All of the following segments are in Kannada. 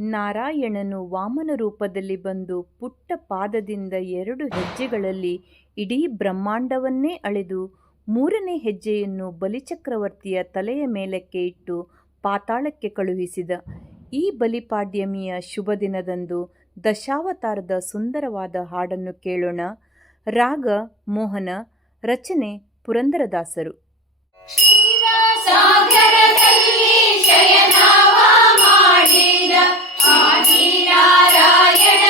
ನಾರಾಯಣನು ವಾಮನ ರೂಪದಲ್ಲಿ ಬಂದು ಪುಟ್ಟ ಪಾದದಿಂದ ಎರಡು ಹೆಜ್ಜೆಗಳಲ್ಲಿ ಇಡೀ ಬ್ರಹ್ಮಾಂಡವನ್ನೇ ಅಳೆದು ಮೂರನೇ ಹೆಜ್ಜೆಯನ್ನು ಬಲಿಚಕ್ರವರ್ತಿಯ ತಲೆಯ ಮೇಲಕ್ಕೆ ಇಟ್ಟು ಪಾತಾಳಕ್ಕೆ ಕಳುಹಿಸಿದ. ಈ ಬಲಿಪಾಡ್ಯಮಿಯ ಶುಭ ದಿನದಂದು ದಶಾವತಾರದ ಸುಂದರವಾದ ಹಾಡನ್ನು ಕೇಳೋಣ. ರಾಗ, ಮೋಹನ, ರಚನೆ, ಪುರಂದರದಾಸರು. स्वामी नारायण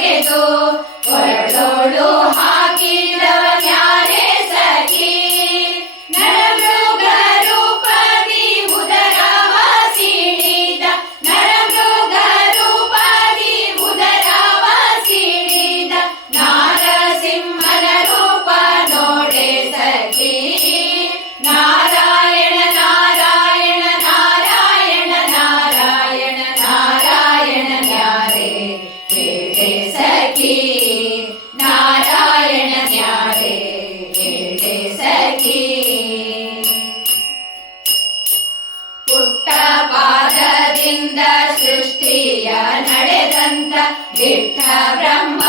그 래. బ్రహ్మ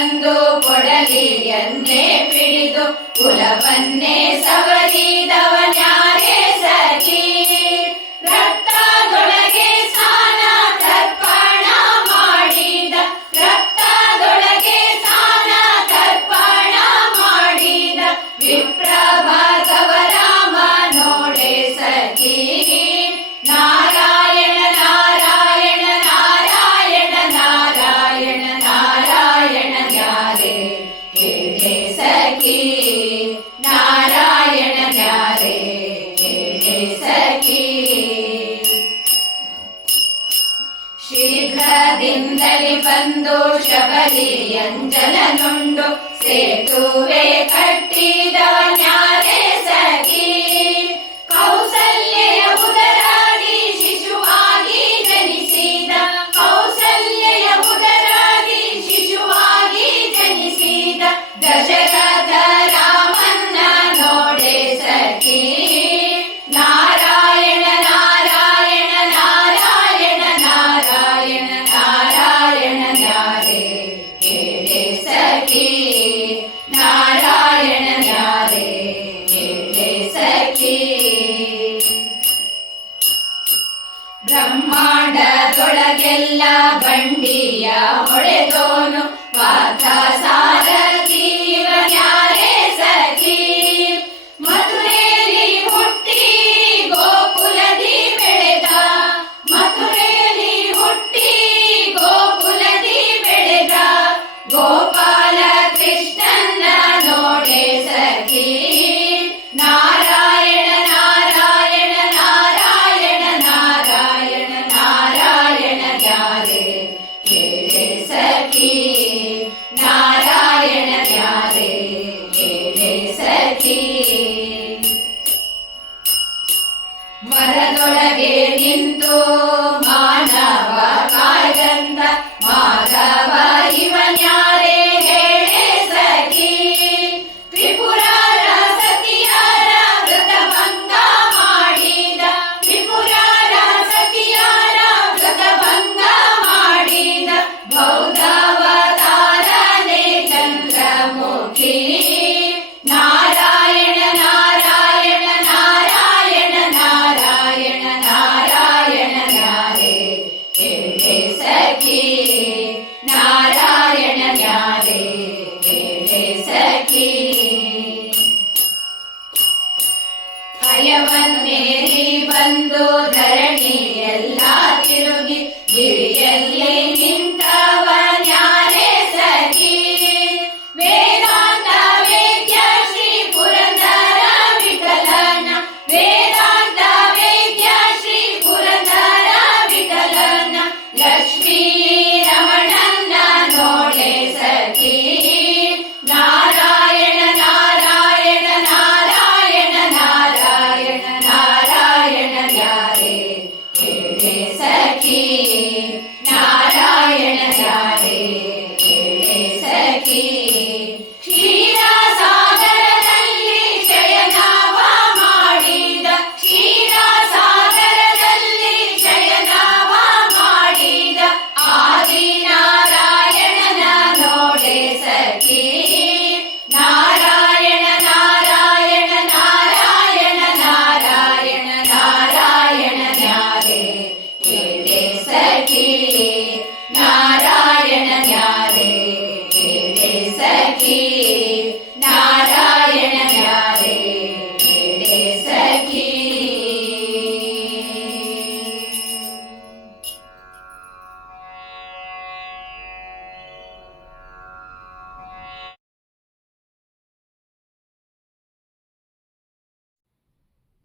ತಂದು ಕೊಡಲಿ ಎನ್ನೇ ಪಿಡಿದು ಕುಲವನ್ನೇ ಸವರಿದವನ सन्तोषीर्यलचुण्डुवे ಬಂಡಿಯ melhor.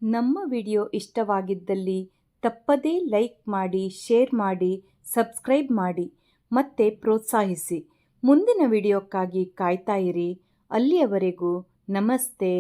ನಮ್ಮ ವಿಡಿಯೋ ಇಷ್ಟವಾಗಿದ್ದಲ್ಲಿ ತಪ್ಪದೇ ಲೈಕ್ ಮಾಡಿ ಶೇರ್ ಮಾಡಿ ಸಬ್ಸ್ಕ್ರೈಬ್ ಮಾಡಿ ಮತ್ತೆ ಪ್ರೋತ್ಸಾಹಿಸಿ. ಮುಂದಿನ ವಿಡಿಯೋಕ್ಕಾಗಿ ಕಾಯ್ತಾ ಇರಿ. ಅಲ್ಲಿಯವರೆಗೂ ನಮಸ್ತೆ.